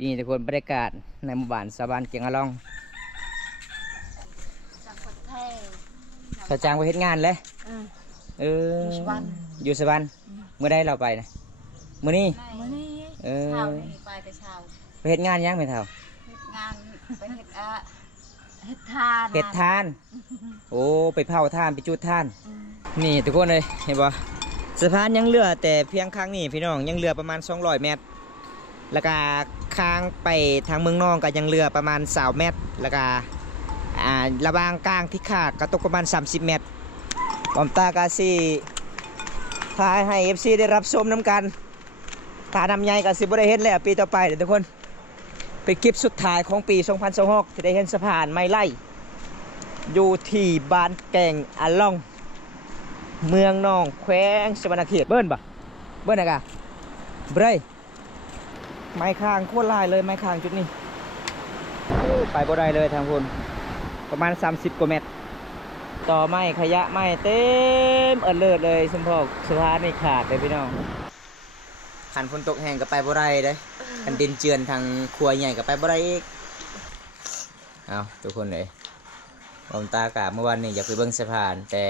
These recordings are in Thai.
นี่ทุกคนบรรยากาศในหมู่บ้านสะบานเกียงอะล่องเขาจ้างไปเฮ็ดงานเลยอยู่สะบานเมื่อได้เราไปนะมื้อนี้เช้านี่ไปแต่เช้าไปเฮ็ดงานยังไม่เท่าเฮ็ดงานไปเฮ็ดทานโอ้ไปเผาทานไปจุดทานนี่ทุกคนเลยเห็นบ่สะพานยังเหลือแต่เพียงข้างนี้พี่น้องยังเหลือประมาณ200เมตรแล้วก็ข้างไปทางเมืองนองก็ยังเหลือประมาณ20เมตรแล้วก็ระหว่างกลางที่ขาดก็ตกประมาณ30เมตรบอมตากาซีทายให้ FC ได้รับชมน้ำกันถ้านำใหญ่ก็สิบ่ได้เห็นแล้วปีต่อไปเดี๋ยวทุกคนเป็นคลิปสุดท้ายของปี2026ที่ได้เห็นสะพานไม้ไล่อยู่ที่บ้านแก่งอะล่องเมืองนองแขวงสวรรณเขตเบิ้ลปะเบิ้ลนะกะเบรยไม้คางโคตรลายเลยไม้คางจุดนี้ไปบ่ได้เลยทางคุณประมาณ30กว่าเมตรต่อไม้ขยะไม้เต็มเอิดเลิศเลยสมพกสะพานนี่ขาดเลยพี่น้องขันฝนตกแห้งก็ไปบ่ได้เลยขันดินเจือนทางครัวใหญ่ก็ไปบ่ได้อีกเอาทุกคนเลยผมตากะเมื่อวันนี้อยากไปเบิ้งสะพานแต่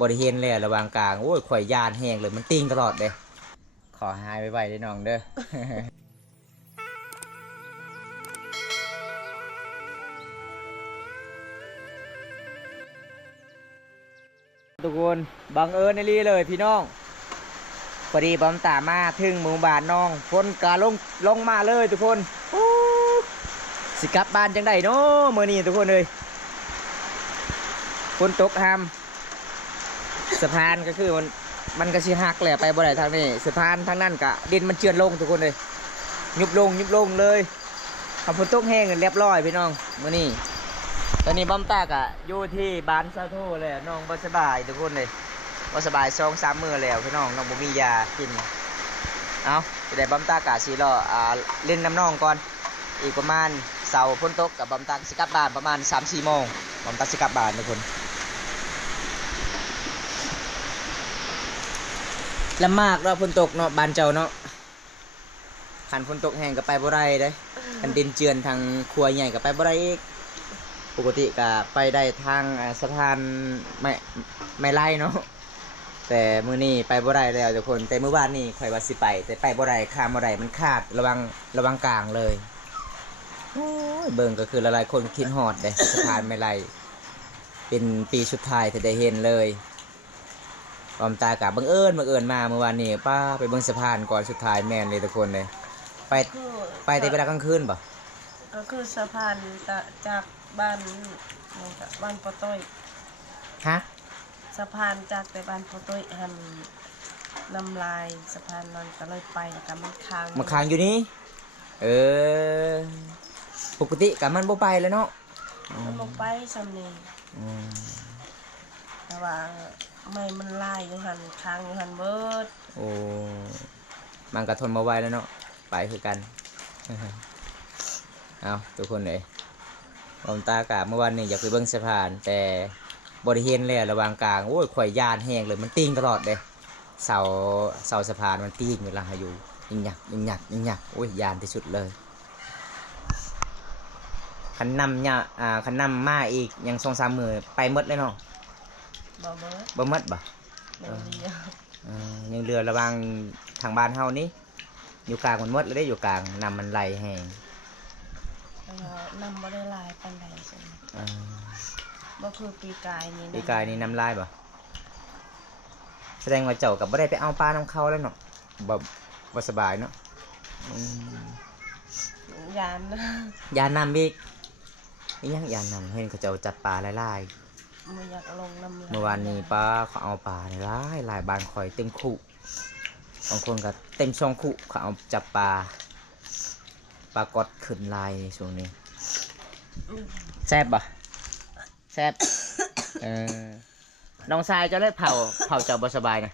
บริเวณเลยระวางกลางโอ้ยข่อยยานแห้งเลยมันติ้งตลอดเลยขอหายไปได้น้องเด้อ ทุกคนบังเอิญในรีเลยพี่น้องพอดีบอมตามาถึงหมู่บ้านน้องฝนกาลงมาเลยทุกคนสิกลับบ้านจังได้เนาะเมื่อนี้ทุกคนเลยฝนตกห้ามสะพานก็คือมันก็สิหักแหละไปบ่ได้ทางนี้สะพานทางนั้นกะดินมันเจือนลงทุกคนเลยยุบลงเลยทำฝนตกแห้งเรียบร้อยพี่น้องมื้อนี้ตอนนี้บอมตากะอยู่ที่บ้านซาโต้เลยน้องบ่สบายทุกคนเลยบ่สบาย2-3 มื้อแล้วพี่น้องน้องบ่มียากินเอาจะได้บอมตากะสิรอเล่นน้ำน้องก่อนอีกประมาณเสาร์ฝนตกกับบอมตาสิกลับบ้านประมาณ 3-4 โมงบอมตาสิกลับบ้านทุกคนลำมากเราฝนตกเนาะบ้านเจ้าเนาะขันฝนตกแห้งก็ไปบ่ได้เด้ขันดินเจือนทางครัวใหญ่ก็ไปบ่ได้อีกปกติก็ไปได้ทางสะพานไม่ไล่เนาะแต่มื้อนี้ไปบ่ได้แล้วทุกคนแต่มื้อวานนี้ข่อยว่าสิไปแต่ไปบ่ได้ข้ามบ่ได้มันขาดระวังกลางเลยโอ้ยเบิ่งก็คือหลายๆคนคิดฮอดเด้สะพานไม่ไล่เป็นปีสุดท้ายที่ได้เห็นเลยอมตากะบังเอิญมาเมื่อวานนี้ป้าไปเบิ่งสะพานก่อนสุดท้ายแม่นเลยทุกคนเลยไปแต่เวลากลางคืนป่ะก็คือสะพานจากบ้านปอต้อยฮะสะพานจากแต่บ้านปอต้อยหันนำลายสะพานนั้นก็เลยไปแล้วก็มันค้างอยู่นี่ปกติกับมันบ่ไปแล้วเนาะมันบ่ไปซำนี้แต่ว่าไม่มันลายอยู่หันค้างอยู่หันเบิดโอ้มันก็ทนมาไว้แล้วเนาะไปคือกัน เอาทุกคนเลยบอมตากะเมื่อวันนี้อยากไปเบิ้งสะพานแต่บริเวณเลยระวางกลางโอ้ยข่อยยานแห้งเลยมันติ้งตลอดเลยเสาสะพานมันติ้งเวลาอยู่ยิงหยักโอ้ยยานที่สุดเลยขันนำเนี่ยขันนำมาอีกยัง2-3 มื้อไปหมดเลยเนาะบ่หมดบ่ยังเรือระวางทางบ้านเฮานี่อยู่กลางมันหมดแล้วได้อยู่กลางนำมันไหลแห้งนำบ่ได้ลายปานใดซั่นบ่คือปีกายนี่นำลายบ่แสดงว่าเจ้ากับบ่ได้ไปเอาปลาน้ำเข้าแล้วเนาะบ่สบายเนาะยานนำอีกยังยานนำเห็นเขาเจ้าจับปลาหลายไม่อยากลงน้ำเมื่อวานนี้ป้าเขาเอาปลาหลายบานคอยเต็มคุบางคนก็เต็มช่องคุเขาเอาจับปลากดขึ้นลายในช่วงนี้แซ่บป่ะแซ่บน้องชายจะได้เผาเจ้าบ่สบายไง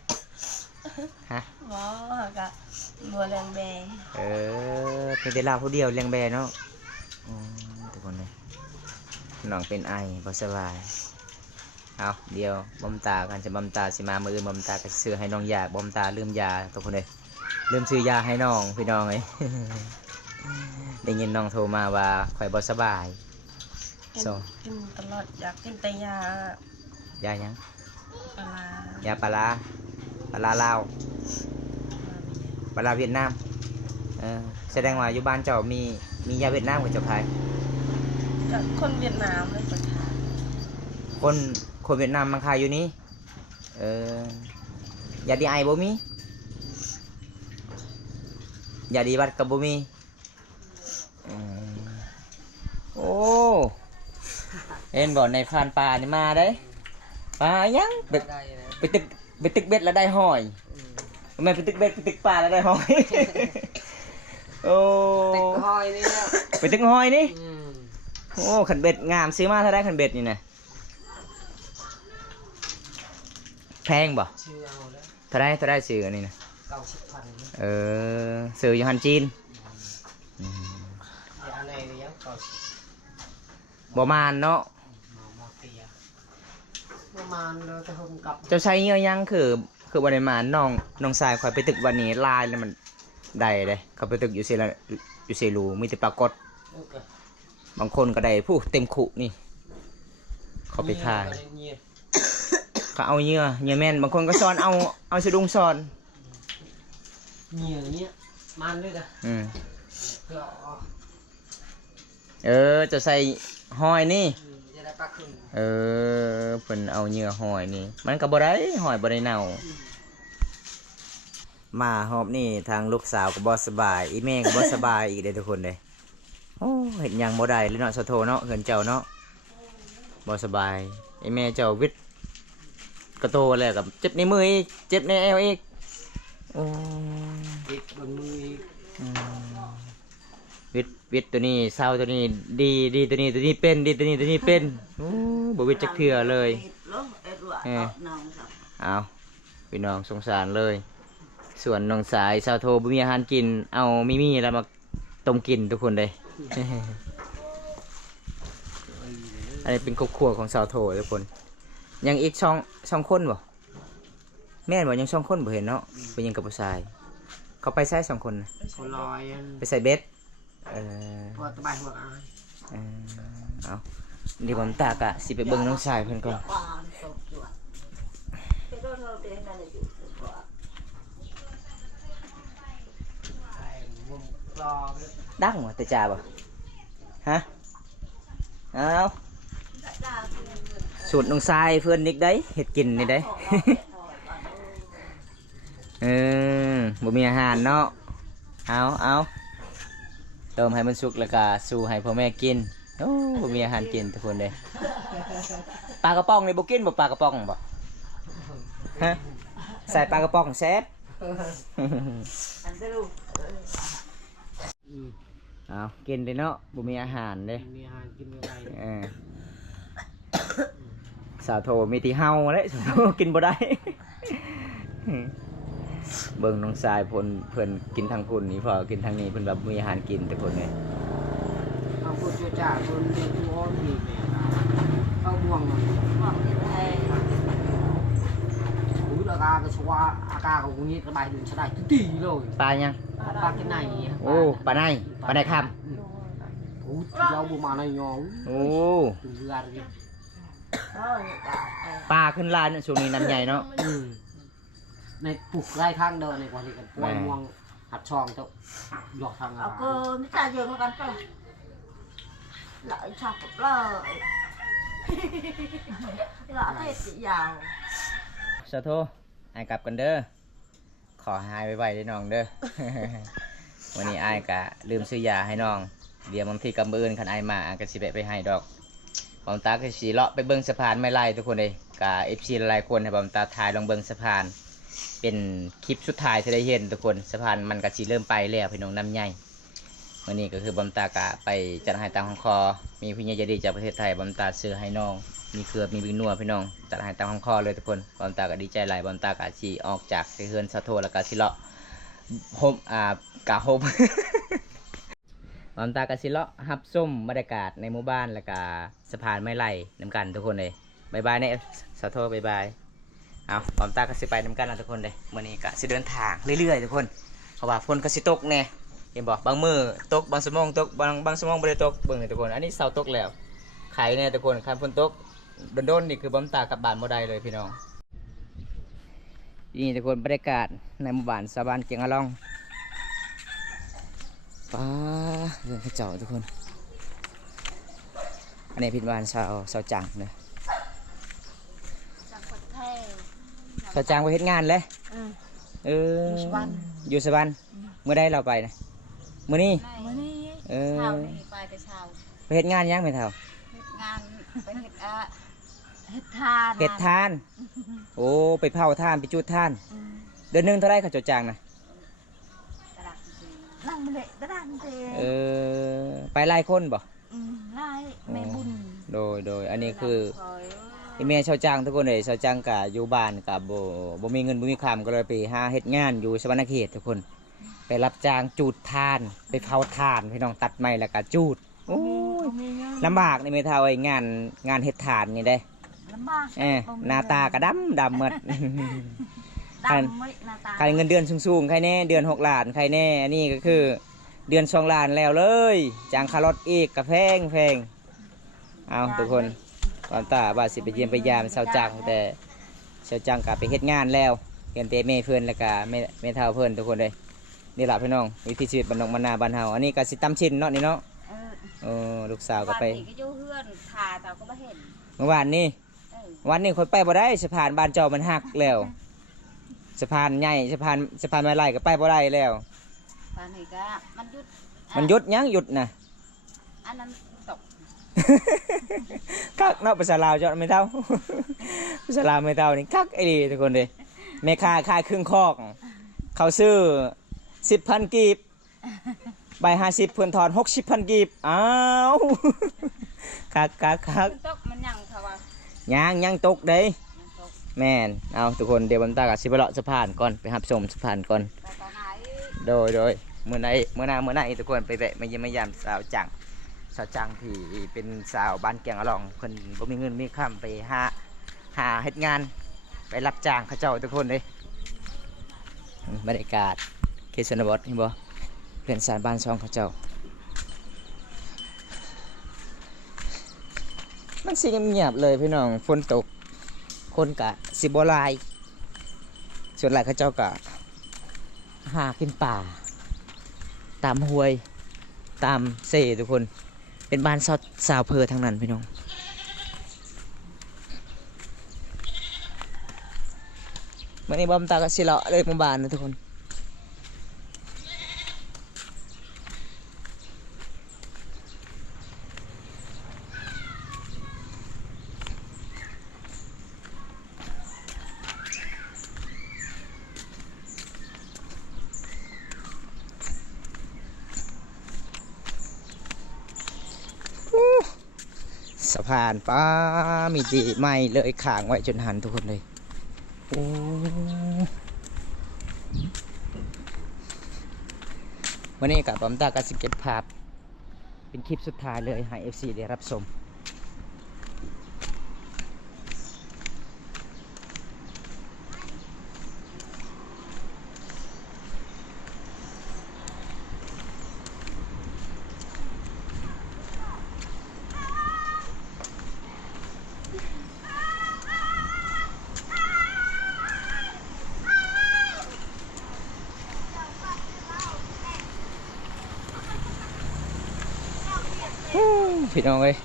ฮะบ่กะบัวเลี้ยงแบเพิ่นได้ลาผู้เดียวเลี้ยงแบเนาะทุกคนเลยน้องเป็นไอบ่สบายเอาเดียวบอมตากันจะบอมตาสิมามือบอมตาก็ซื้อให้น้องยาบอมตาลืมยาทุกคนเลยลืมซื้อยาให้น้องพี่น้องเลย ได้ยินน้องโทรมาว่าข่อยบ่สบาย กิน โซ่ กินตลอดอยากกินแต่ยาย าหยัง ปลาย าปลาร้าปลาร้าลาวปลาร้าเวียดนามแสดงว่าอยู่บ้านเจ้ามียาเวียดนามกับเจ้าพาย จากคนเวียดนามเลยประทาน คนเวียดนามมาขายอยู่นี่ยาดีไอบ่มียาดีบัดกับบ่มีโอ้เห็นบ่ในพรานป่านี่มาได้ปลายังไปตึกเบ็ดแล้วได้หอยทำไมไปตึกเบ็ดไปตึกป่าแล้วได้หอย โอ้ ตึกหอยนี่แล้ว ไปตึกหอยนี่โอ้ขันเบ็ดงามซื้อมาเท่าได้ขันเบ็ดนี่นะแพงบ่ ชื่อเอาแล้ว เท่าได้ซื้ออันนี้นะ 90,000ซื้ออยู่ฮันจีน อย่าอะไรเลยยัง90บ่มานเนาะ มาเตียประมาณเราจะทำกับ เจ้าใช้เงี้ยยังคือวันไหนมาน้องสายคอยไปตึกวันนี้ลายแล้วมันได้เลยเขาไปตึกอยู่เซรูมีแต่ปรากฏบางคนก็ได้ผู้เต็มขุนี่เขาไปขายเขาเอาเงี้ยแม่นบางคนก็ซ้อนเอาสะดุ้งซ้อน เหนียวเนี้ยมันด้วยกันจะใส่หอยนี่ จะได้ปลาครึ่ง เพิ่นเอาเหยื่อหอยนี่มันก็บ่ได้หอยบ่ได้เน่ามาหอบนี่ทางลูกสาวก็บ่สบายอีแม่ก็บ่สบายอีกเด้อทุกคนเด้โอ้เฮ็ดหยังบ่ได้เลยเนาะสะโทเนาะเฮือนเจ้าเนาะบ่สบายอีแม่เจ้าวิทย์กระโตแล้วก็เจ็บในมืออีกเจ็บในเอวอีกโอ้ ติดบนมืออีก วิทย์ตัวนี้เศร้าตัวนี้ดีตัวนี้เป็นดีตัวนี้เป็นโอ้บ่วิทย์จักเทื่อเลยเอาพี่น้องสงสารเลยส่วนน้องสายสาวโทบ่มีอาหารกินเอามีแล้วมาต้มกินทุกคนเลย อันนี้เป็นครอบครัวของสาวโททุกคนยังอีกช่องคนบ่แม่นบ่ยังช่องคนบ่เห็นเนาะเป็นยังกับผู้ชายเขาไปใส่2 คนนะ คนลอย ไปใส่เบ็ดหัวตะไบหัวอาย เอาเดี๋ยวผมตากะสิไปเบิ่งน้องสายเพิ่นก่อนดังวะแต่จ่าบ่ฮะเอาสูตรน้องสายเพิ่นนิกได้เฮ็ดกินนี่ได้ บ่มีอาหารเนาะเอาต้มให้มันสุกแล้วก็สู่ให้พ่อแม่กินโอ้บ่มีอาหารกินทุกคนเลยปลากระป๋องนี่บ่กินบ่ปลากระป๋องบ่ฮะใส่ปลากระป๋องแซ่บเอากินเลยเนาะบ่มีอาหารเด้ มีอาหารกินไม่ได้ สาวโทมีที่เฮาเด้สาวโทกินบ่ได้ เบิ่งน้องสายเพิ่นกินทางพุ่นนี่พอกินทางนี้เพิ่นแบบมีอาหารกินแต่คนนี่ เอาพูดจ้าคนเด็กอ้อมดีเนี่ยเอาบ่วงอุ้ยอากาศก็ชัวอากาศก็งี้สบายดีใช้ได้ตีเลย ปลายัง ปลาที่ไหน โอ้ปลาในคำ โอ้เราบุมาในยอง โอ้ ถึงเรือเลย ปลาขึ้นลายเนี่ยช่วงนี้น้ำใหญ่เนาะ ในปลูกไร่ทางเดินในกว่าที่กันปวยม่วงหัดช่องเจ้าหยอกทาง เอาcơ mới ra giường con phải lợi chọc lời lợi thế chị giàu สาโทไอ้กลับกันเด้อขอหายไวๆได้น้องเด้อ วันนี้ไอ้กะลืมซื้อยาให้น้องเดี๋ยวบางทีกำมือคันไอ้มาก็สิไปให้ดอกบอมตาก็สิเลาะไปเบิ่งสะพานไม่ไล่ทุกคนเลยกะ FC หลายคนให้บอมตาถ่ายลองเบิ่งสะพานเป็นคลิปสุดท้ายที่ได้เห็นทุกคนสะพานมันก็สิเริ่มไปแล้วพี่น้องน้ำใหญ่วันนี้ก็คือบอมตากะไปจัดให้ตามของคอมีพี่ใหญ่ใจดีจากประเทศไทยบอมตาซื้อให้น้องมีเกลือมีบิ๊กนัวพี่น้องจัดให้ตามของคอเลยทุกคนบอมตาก็ดีใจหลายบอมตากะสิออกจากเฮือนสะโทแล้วก็สิเลาะโฮมกะโฮม บอมตากะสิเลาะฮับส้มบรรยากาศในหมู่บ้านแล้วก็สะพานไม้ไล่น้ำกันทุกคนเลยบายบายเนี่ยสะโทบายบายเอาบอมตาก็สิไปน้ำกันแล้วทุกคนเลยวันนี้ก็สิเดินทางเรื่อยๆทุกคนเพราะว่าฝนก็สิตกแน่ ห็นบอกบางมือตกบางสมองตกบางสมองไม่ได้ตกเบิ่งเลยทุกคนอันนี้เสาตกแล้วไข่เนี่ยทุกคนคันฝนตกโดนๆนี่คือบ่มตากลับบ้านบ่ได้เลยพี่น้องนี่ทุกคนบรรยากาศในหมู่บ้านสาบานเกียงอะลองป้าเรื่องข้าเจ้าทุกคนอันนี้พินวานสาวจังเนอะ จากประเทศ สาวจังไปเฮ็ดงานเลยอยู่สวรรค์เมื่อได้เราไปนะมื้อนี้ มื้อนี้ เออ เช้านี่ไปแต่เช้า ไปเฮ็ดงานยังไม่เท่า เฮ็ดงานไปเฮ็ดเฮ็ดทาน เฮ็ดทาน โอ้ไปเผาทานไปจุดทาน เดือนหนึงเท่าไรเขาจดจ้างนะ ตลาดจริงนั่งเลยตลาดจริง เออไปหลายคนบ่ ไล่แม่บุญ โดยอันนี้คือไอแม่ชาวจ้างทุกคนเลยชาวจ้างกะอยู่บ้านกะบ่มีเงินบ่มีคำก็เลยไปหาเฮ็ดงานอยู่สวรรณเขตทุกคน ไปรับจ้างจูดทาน ไปเผาทานพี่น้องตัดไม้แล้วก็จูดโอ้ยลำบากนี่ไม่เท่าไอ้งานเฮ็ดทานนี่เด้ ลำบาก หน้าตากระดำหมด ดำไม่หน้าตา ใครเงินเดือนสูงๆใครแน่เดือน6 ล้านใครแน่อันนี้ก็คือเดือน2 ล้านแล้วเลยจ้างคารถอีกกระแพงเอาทุกคนความตาบาสิไปเยี่ยมไปยามชาวจังแต่ชาวจังกะไปเฮ็ดงานแล้วเห็นแต่แม่เพื่อนแล้วก็แม่เฒ่าเพื่อนทุกคนเลยนี่ล่ะพี่น้องวิถีชีวิตบ้านนอกบ้านนาบ้านเฮาอันนี้ก็สิตำชิ้นเนาะนี่เนาะลูกสาวก็ไป บ้านนี้ก็อยู่เฮือนทาแต่ก็ไม่เห็น เมื่อวานนี้วันนี้คนไปบ่ได้สะพานบ้านเจ้ามันหักแล้วสะพานใหญ่สะพานไม้ไล่ก็ไปบ่ได้แล้ว บ้านนี้ก็มันหยุด มันหยุดยังหยุดนะ อันนั้นตก คักเนาะภาษาลาวเจ้าไม่เท่า ภาษาลาวไม่เท่านี่คักไอ้ดีทุกคนเลยแม่ค้าขายครึ่งคอกเขาซื้อ10,000 กีบใบ50เพื่อนทอน60,000 กีบอ้าว คัก มันตกมันยังค่ะว่า ยังตกเด้ มันตก แม่นเอาทุกคนเดี๋ยวผมตากับสิบเลาะสะพานก่อนไปหับชมสะพานก่อน ไปตอนไหน โดยเมื่อไหร่ทุกคนไปแวะมาเยี่ยมมายามสาวจังที่เป็นสาวบ้านแกงอะลองคนบ่มีเงินมีค่ำไปหาเฮ็ดงานไปรับจ้างเขาเจ้าทุกคนเลยบรรยากาศเขตชนบทเห็นบ่เพื่อนสารบ้านช่องเขาเจ้ามันสิเงียบๆเลยพี่น้องฝนตกคนกะสิบ่หลายส่วนหลายเขาเจ้ากะหากินป่าตามห้วยตามเซ่ทุกคนเป็นบ้านสาวเพอทางนั้นพี่น้องวันนี้บอมตากะสิเลาะเลยหมู่บ้านนะทุกคนสะพานป้ามีดีไม่เลยขางไว้จนหันทุกคนเลยโอ้วันนี้กับบอมตากะสิเก็บภาพเป็นคลิปสุดท้ายเลยให้ FC ได้รับชมพี่น้องเอ้ย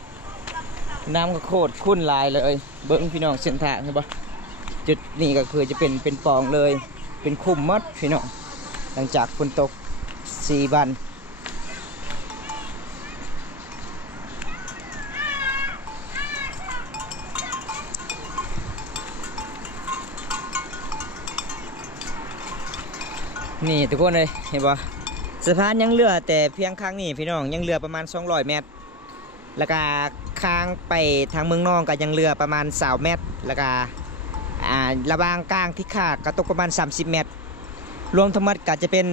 น้ำก็โคตรขุ่นลายเลยเบิ้งพี่น้องเส้นทางเห็นปะจุดนี้ก็คือจะเป็นปองเลยเป็นคุ้มมัดพี่น้องหลังจากฝนตก4 วันนี่ทุกคนเลยเห็นปะสะพานยังเหลือแต่เพียงข้างนี้พี่น้องยังเหลือประมาณ200 เมตรแล้วก็ข้างไปทางเมืองนองก็ยังเหลือประมาณ20 เมตรแล้วก็ระบางกลางที่ขาดก็ตกประมาณ30 เมตรรวมทั้งหมดก็จะเป็น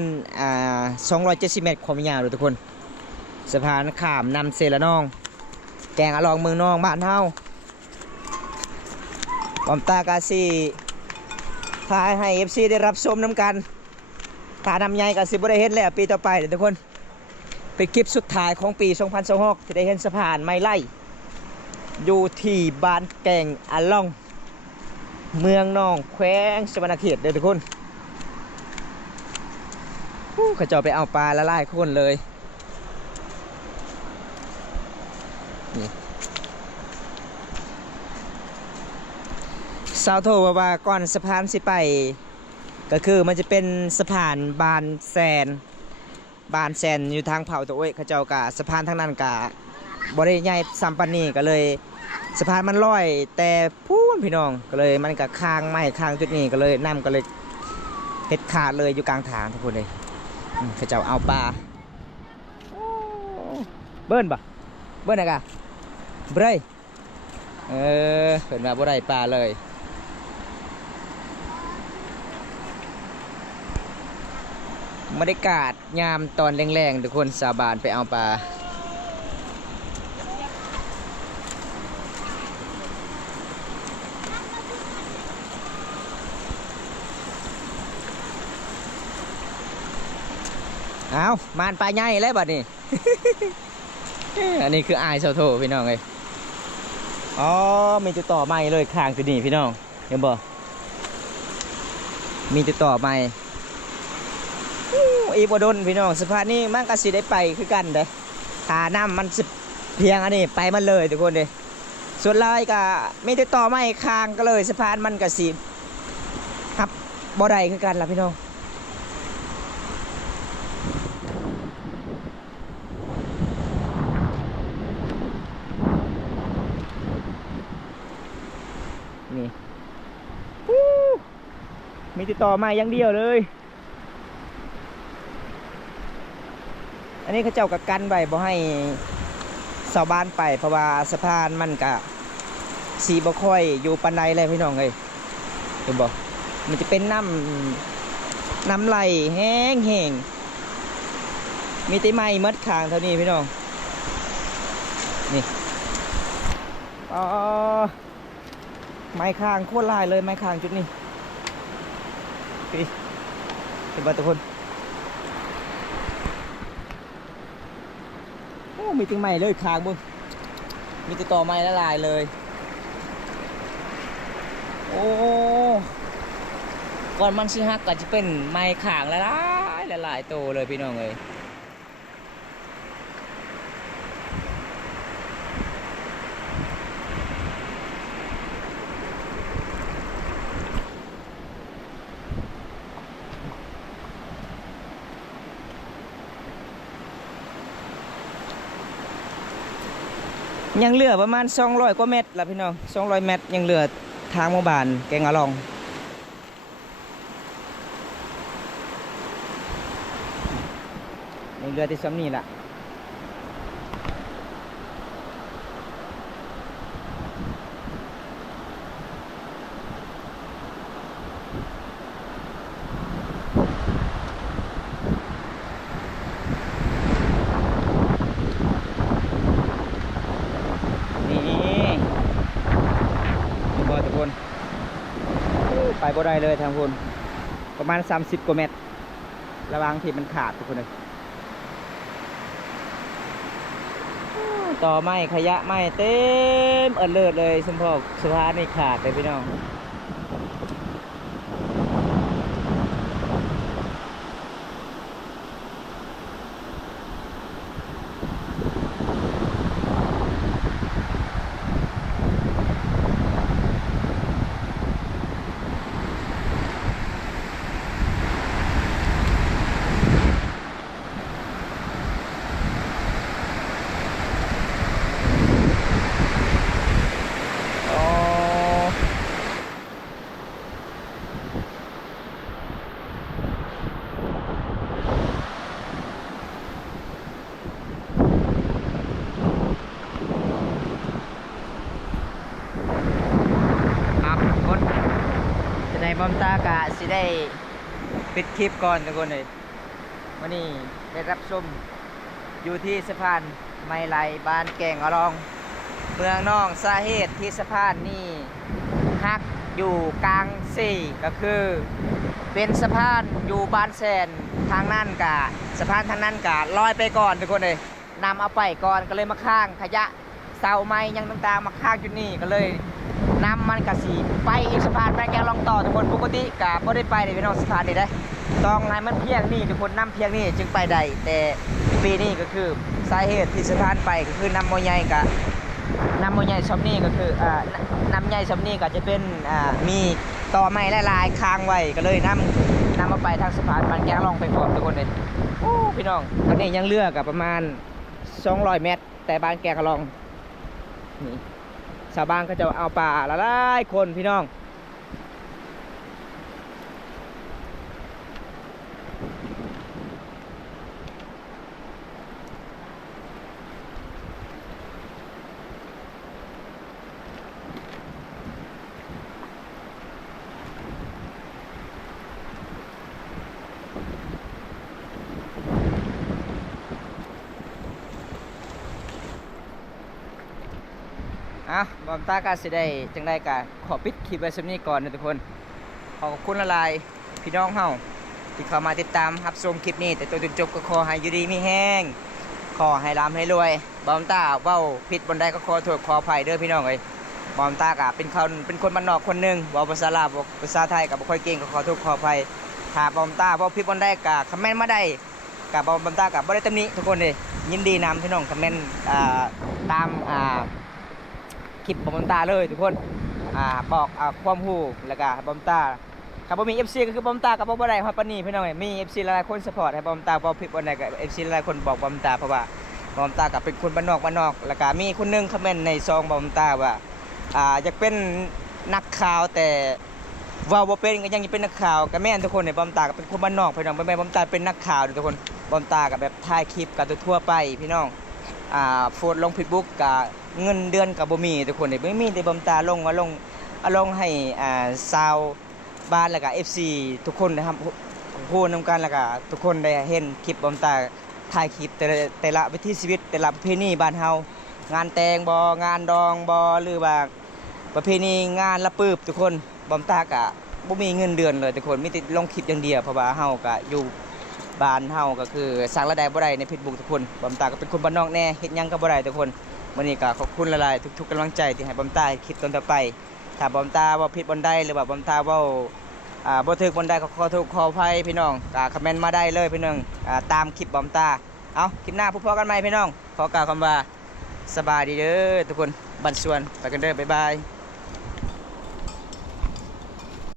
270 เมตรความยาวเลยทุกคนสะพานข้ามนำเซละนองแกงอะลองเมืองนองบ้านเฮาบอมตากาซีทายให้ FC ได้รับชมน้ำกันถ้านำใหญ่ก็สิบ่ได้เฮ็ดแล้วปีต่อไปเด้อทุกคน เป็นคลิปสุดท้ายของปี 2026 ที่ได้เห็นสะพานไม้ไล่อยู่ที่บ้านแกงอะล่องเมืองนองแขวงสวรรณเขตเด้อทุกคนเขาจะไปเอาปลาละลายคนเลยนี่สาวโทรว่าก่อนสะพานสิไปก็คือมันจะเป็นสะพานบานแซนอยู่ทางเผาตัวเอ้ยเขาเจ้ากะสะพานทางนั้นกะบริใหญ่ซัมปันนี่ก็เลยสะพานมันลอยแต่พูนพี่น้องก็เลยมันกะค้างไม่ค้างจุดนี้ก็เลยน้ำก็เลยเฮ็ดขาดเลยอยู่กลางทางทุกคนเลยเขาเจ้าเอาปลาเบิ้ลปะเบิ้ลนะกะเบ้ยเห็นว่าบ่ได้ปลาเลยบรรยากาศยามตอนแรงๆทุกคนสาบานไปเอาปลาเอามานปลาใหญ่แล้วบัดนี้ อันนี้คืออายเสาโถพี่น้องเลยอ๋อมีติดต่อใหม่เลยข้างที่นี่พี่น้องเห็นบ่มีติดต่อใหม่อีบดนพี่น้องสะพานนี้มันก็สิได้ไปคือกันเด้หาน้ำมันสิเพียงอันนี้ไปมันเลยทุกคนเด้ส่วนลายก็มีติดต่อไม่ค้างก็เลยสะพานมันก็สิครับบ่ได้คือกันล่ะพี่น้องนี่มีติดต่อมาอย่างเดียวเลยอันนี้เขาเจ้ากับกันไว้บ่ให้ชาวบ้านไปเพราะว่าสะพานมันกะสีบ่ค่อยอยู่ปานใดเลยพี่น้องเอ้ยเห็นบ่มันจะเป็นน้ำไหลแห้งมีแต่ไม้มัดคางเท่านี้พี่น้องนี่อ๋อไม้คางโคตรลายเลยไม้คางจุดนี้พี่เห็นบ่ทุกคนมีติงใหม่เลยคางบุ้งมีติดต่อใหม่ละลายเลยโอ้ก่อนมันสิฮักก็จะเป็นไม้ขางละลายโตเลยพี่น้องเลยยังเหลือประมาณ200กว่าเมตรละพี่น้อง200 เมตรยังเหลือทางหมู่บ้านแกงอะลองยังเหลือที่ซ้ำนี่ละไปบ่ได้เลยทางคุณประมาณ30 กว่าเมตรระวังที่มันขาดทุกคนเลยต่อไม้ขยะไม้เต็มเลิศเลยสมพกสะพานนี่ขาดเลยพี่น้องบอมตากะสิได้ปิดคลิปก่อนทุกคนเลยวันนี้ได้รับชมอยู่ที่สะพานไม้ไหลบ้านแก่งอะลองเมืองนองสาเหตุที่สะพานนี่หักอยู่กลางสี่ก็คือ เป็นสะพานอยู่บ้านแสนทางนั่นกะสะพานทางนั้นกะลอยไปก่อนทุกคนเลยนำเอาไปก่อนก็เลยมาข้างขยะเสาไม้ยังต่างๆมาข้างจุดนี้ก็เลยนำมันกะสีไปอีกสะพานไปแกลองต่อทุกคนปกติกะไม่ได้ไปเลยพี่น้องสะพานนี้ได้ต้องให้มันเพียงนี่ทุกคนนำเพียงนี่จึงไปได้แต่ปีนี้ก็คือสาเหตุที่สะพานไปก็คือนำโมใหญ่กะนำโมใหญ่ชอบนี่ก็คือนำใหญ่ชอบนี่ก็จะเป็นมีต่อไม้ลายๆค้างไว้ก็เลยนำมาไปทางสะพานบ้านแกลองไปก่อนทุกคนเลยโอ้พี่น้องตอนนี้ยังเลือกกับประมาณ200 เมตรแต่บ้านแกลองนี่ชาวบ้านก็จะเอาปลาละลายคนพี่น้องบอมตากาสิได้จังได้กะขอปิดคลิปไว้สักนี้ก่อนนะทุกคนขอบคุณละลายพี่น้องเฮาที่เข้ามาติดตามรับชมคลิปนี้แต่ตัวจนจบก็ขอให้อยู่ดีมีแห้งขอให้ร่ำให้รวยบอมตาเว้าผิดบนใดก็ขอโทษขออภัยเด้อพี่น้องเอ้ยบอมตากะเป็นคนบ้านนอกคนหนึงเว้าภาษาลาวภาษาไทยก็บ่ค่อยเก่งก็ขอโทษขออภัยถ้าบอมตาเว้าผิดบนใดก็คอมเมนต์มาได้กับบอมตากับบ่ได้ตำหนิทุกคนเลยยินดีนำพี่น้องคอมเมนต์ตามคลิปบอมตาเลยทุกคนบอกความรู้แล้วก็บอมตาครับบ่มี FC ก็คือบอมตากับบ่ได้ฮอดปานนี้พี่น้องมี FC หลายๆคนซัพพอร์ตให้บอมตาบ่ผิดบ่ได้ก็ FC หลายๆคนบอกบอมตาเพราะว่าบอมตาก็เป็นคนบ้านนอกแล้วก็มีคนนึงคอมเมนต์ในซองบอมตาว่าอยากเป็นนักข่าวแต่เว้าบ่เป็นก็ยังเป็นนักข่าวก็แม่นทุกคนเนี่ยบอมตาก็เป็นคนบ้านนอกพี่น้องบ่แม่นบอมตาเป็นนักข่าวทุกคนบอมตาก็แบบถ่ายคลิปก็ทั่วไปพี่น้องโพสต์ลง Facebook ก็เงินเดือนก็บ่มีทุกคนนี่บ่มีแต่บอมตาลงให้ชาวบ้านแล้วก็ FC ทุกคนนะครับพูดนำกันแล้วก็ทุกคนได้เห็นคลิปบอมตาถ่ายคลิปแต่ละวิถีชีวิตแต่ละประเพณีบ้านเฮางานแต่งบ่งานดองบ่หรือว่าประเพณีงานละปืบทุกคนบอมตาก็บ่มีเงินเดือนเลยทุกคนมีแต่ลงคลิปอย่างเดียวเพราะว่าเฮาก็อยู่บ้านเฮาก็คือสร้างรายได้บ่ได้ใน Facebook ทุกคนบอมตาก็เป็นคนบ้านนอกแน่เฮ็ดหยังก็บ่ได้ทุกคนวันนี้ก็ขอบคุณหลายๆทุกๆกำลังใจที่ให้บอมตาคลิปต่อไปถ้าบอมตาว่าผิดบนใดหรือว่าบอมตาว่าบ่ถูกบนใดก็ขอโทษขออภัยพี่น้องคอมเมนต์มาได้เลยพี่น้องตามคลิปบอมตาเอาคลิปหน้าพบกันใหม่พี่น้องขอกล่าวคำว่าสบายดีเด้อทุกคนบันส่วนไปกันเด้อบ๊ายบาย